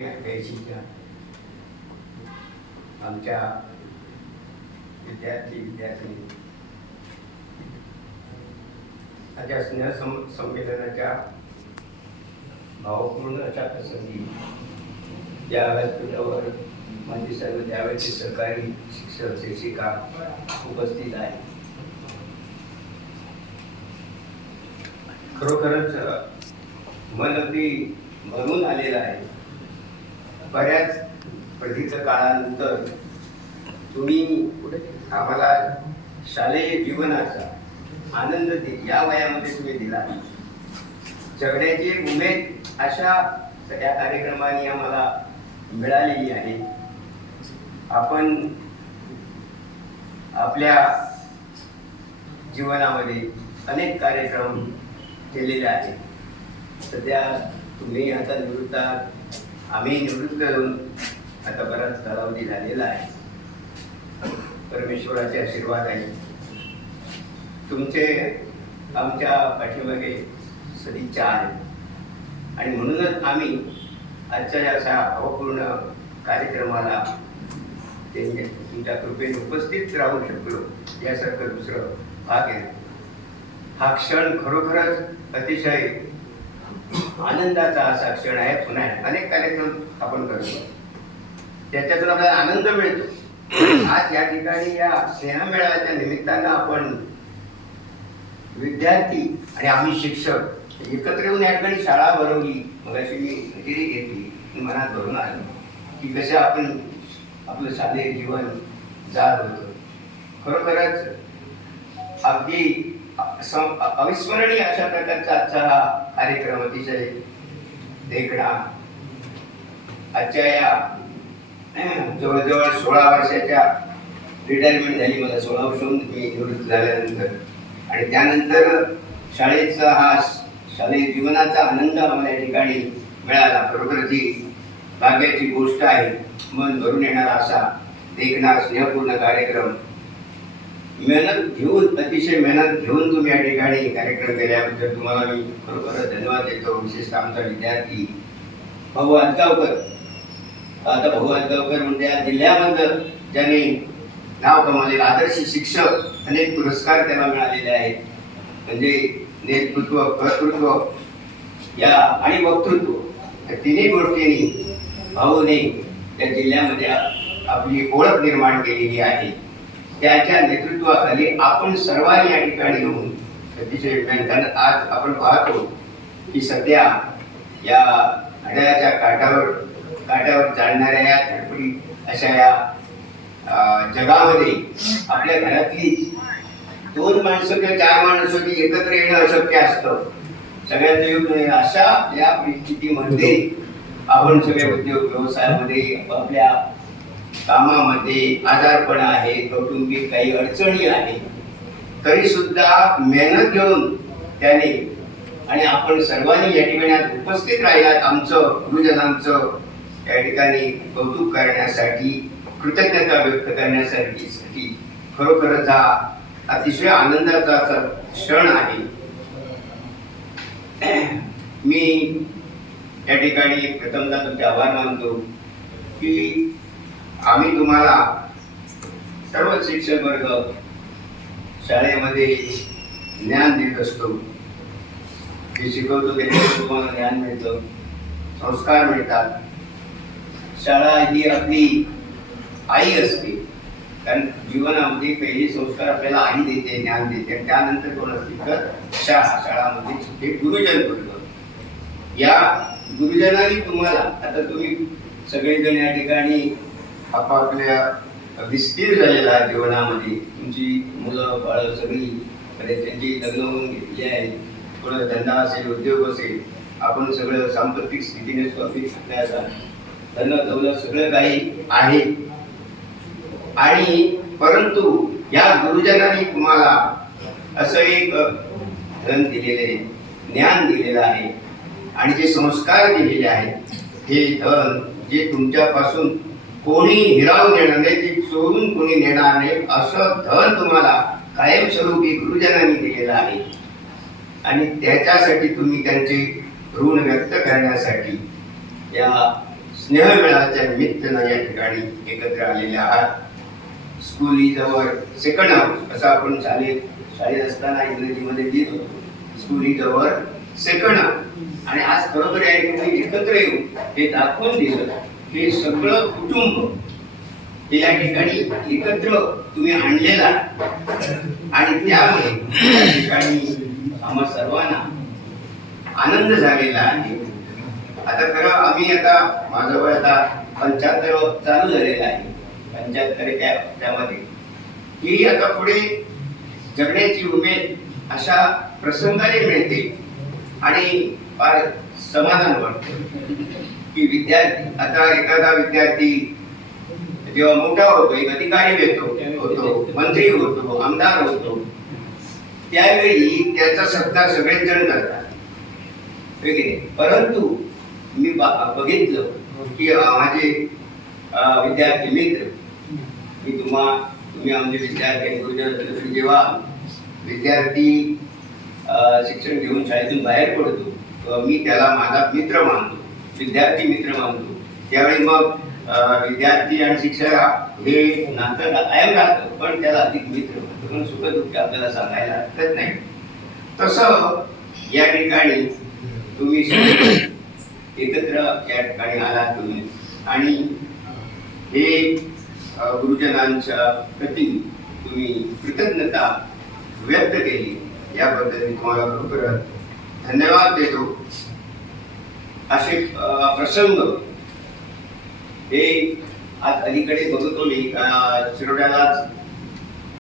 80च्या आमच्या विद्यार्थी आजच्या स्नेह संमेलनाच्या भावपूर्ण अशा प्रसंगी या व्यासपीठावर माझे सर्व त्यावेळेचे सहकारी शिक्षक शिक्षिका उपस्थित आहे. खरोखरच मन अगदी भरून आलेलं आहे. बऱ्याच प्रदीर्घ काळानंतर तुम्ही आम्हाला शालेय जीवनाचा आनंद या वयामध्ये तुम्ही दिला. जगण्याची उमेद अशा सगळ्या कार्यक्रमांनी आम्हाला मिळालेली आहे. आपण आपल्या जीवनामध्ये अनेक कार्यक्रम केलेले आहेत. सध्या तुम्ही आता निवृत्त आहात, आम्ही निवृत्त होऊन आता बराच कालावधी झालेला आहे. परमेश्वराचे आशीर्वाद आहे. तुमचे आमच्या पाठीमागे सदिच्छा आहे आणि म्हणूनच आम्ही आजच्या अशा भावपूर्ण कार्यक्रमाला तुमच्या कृपेने उपस्थित राहू शकलो. यासारखं दुसरं भाग आहे. हा क्षण खरोखरच अतिशय आनंदाचा असा क्षण आहे. पुन्हा अनेक कार्यक्रम आपण करतो, त्याच्यातून आपल्याला आनंद मिळतो. आज या ठिकाणी या स्नेहमेळाव्याच्या निमित्तानं आपण विद्यार्थी आणि आम्ही शिक्षक एकत्र येऊन या ठिकाणी शाळा भरवली. मगाशी मी हजेरी घेतली, मनात भरून आलं की कसं आपण आपलं शालेय जीवन जात होतं. खरोखरच अगदी अविस्मरणीय अशा प्रकारचा आजचा हा कार्यक्रम अतिशय देखणा. आजच्या या जवळजवळ 16 वर्षाच्या रिटायरमेंट झाली. मला 16 वर्षाहून मी निवृत्त झाल्यानंतर आणि त्यानंतर शाळेचा हा शालेय जीवनाचा आनंद आम्हाला या ठिकाणी मिळाला. खरोखर ही भाग्याची गोष्ट आहे. मन भरून येणारा असा देखणा स्नेहपूर्ण कार्यक्रम मेहनत घेऊन अतिशय मेहनत घेऊन तुम्ही या ठिकाणी कार्यक्रम केल्याबद्दल तुम्हाला मी खरोखर धन्यवाद देतो. विशेषतः आमचा विद्यार्थी भाऊ आजगावकर. आता भाऊ आजगावकर म्हणजे या जिल्ह्यामधलं ज्यांनी नाव कमावलेलं आदर्श शिक्षक, अनेक पुरस्कार त्याला मिळालेले आहेत. म्हणजे नेतृत्व, कर्तृत्व या आणि वक्तृत्व या तिन्ही गोष्टींनी भाऊने त्या जिल्ह्यामध्ये आपली ओळख निर्माण केलेली आहे. त्याच्या नेतृत्वाखाली आपण सर्वांनी या ठिकाणी येऊन अतिशय मेहनत आज आपण पाहतो की सध्या या घड्याळाच्या काठावर चालणाऱ्या या धडपडी अशा या जगामध्ये आपल्या घरातली 2 माणसं किंवा 4 माणसं एकत्र येणं अशक्य असतं. सगळ्यांचं येऊन अशा या परिस्थितीमध्ये आपण सगळ्या उद्योग व्यवसायामध्ये आपल्या कामामध्ये आजारपण आहे, कौटुंबिक काही अडचणी आहे, तरी सुद्धा मेहनत घेऊन त्याने आणि आपण सर्वांनी या ठिकाणी उपस्थित राहिलात. आमचं गुरुजनांचं या ठिकाणी कौतुक करण्यासाठी, कृतज्ञता व्यक्त करण्यासाठी खरोखरच हा अतिशय आनंदाचा असा क्षण आहे. मी या ठिकाणी प्रथमतः तुमचे आभार मानतो की आम्ही तुम्हाला सर्व शिक्षक वर्ग शाळेमध्ये ज्ञान देत असतो. जे शिकवतो त्याच्यातून तुम्हाला ज्ञान मिळतं, संस्कार मिळतात. शाळा ही आपली आई असते, कारण जीवनामध्ये पहिले संस्कार आपल्याला आई देते, ज्ञान देते. त्यानंतर कोण असते तर शाळामध्ये हे गुरुजन वर्ग. या गुरुजनांनी तुम्हाला, आता तुम्ही सगळेजण या ठिकाणी आपापल्या अगदी स्थिर झालेल्या जीवनामध्ये तुमची मुलं बाळं सगळी त्यांची लग्न होऊन घेतली आहेत. थोडं धंदा असेल, उद्योग असेल, आपण सगळं सांपत्तिक स्थितीने स्वतः असा धन दौलत सगळं काही आहे. आणि परंतु या गुरुजनांनी तुम्हाला असं एक धन दिलेले, ज्ञान दिलेलं आहे आणि जे संस्कार दिलेले आहेत, हे धन जे तुमच्यापासून कोणी हिरावून नेणार नाही, ते चोरून कोणी नेणार नाही, असं धन तुम्हाला कायमस्वरूपी गुरुजनांनी दिलेलं आहे. आणि त्याच्यासाठी तुम्ही त्यांचे ऋण व्यक्त करण्यासाठी या स्नेहमेळाच्या निमित्तानं या ठिकाणी एकत्र आलेले आहात. School is our second house असं आपण शाळेत असताना इंग्रजीमध्ये लिहित होतो. School is our second house. आणि आज खरोखर या ठिकाणी एकत्र येऊन हे दाखवून दिलं की सगळं कुटुंब हे या ठिकाणी एकत्र तुम्ही आणलेला आणि त्यामुळे या ठिकाणी आम्हा सर्वांना आनंद झालेला आहे. आता खरं आम्ही माझं वय आता 75 चालू झालेलं आहे. 75 त्यामध्ये ही आता पुढे जगण्याची उमेद अशा प्रसंगाने मिळते आणि फार समाधान वाटतं की विद्यार्थी आता एखादा विद्यार्थी जेव्हा मोठा होतो, एक अधिकारी होतो, मंत्री होतो, आमदार होतो, त्यावेळी त्याचा सत्कार सगळेच जण करतात वगैरे. परंतु मी बघितलं की माझे विद्यार्थी मित्र, तुम्ही आमचे विद्यार्थी जेव्हा विद्यार्थी शिक्षण घेऊन शाळेतून बाहेर पडतो, मी त्याला माझा मित्र मानतो, विद्यार्थी मित्र मानतो. त्यावेळी मग विद्यार्थी आणि शिक्षक हे नातं कायम राहतं, पण त्याला अधिक मित्र म्हणतो. म्हणून सुखदुःख आपल्याला सांगायला हरकत नाही. तसं या ठिकाणी तुम्ही एकत्र या ठिकाणी आलात तुम्ही आणि हे गुरुजनांच्या प्रती तुम्ही कृतज्ञता व्यक्त केली, याबद्दल मी तुम्हाला खरोखर धन्यवाद देतो. असे प्रसंग हे आज अलीकडे बघतो मी शिरोड्यालाच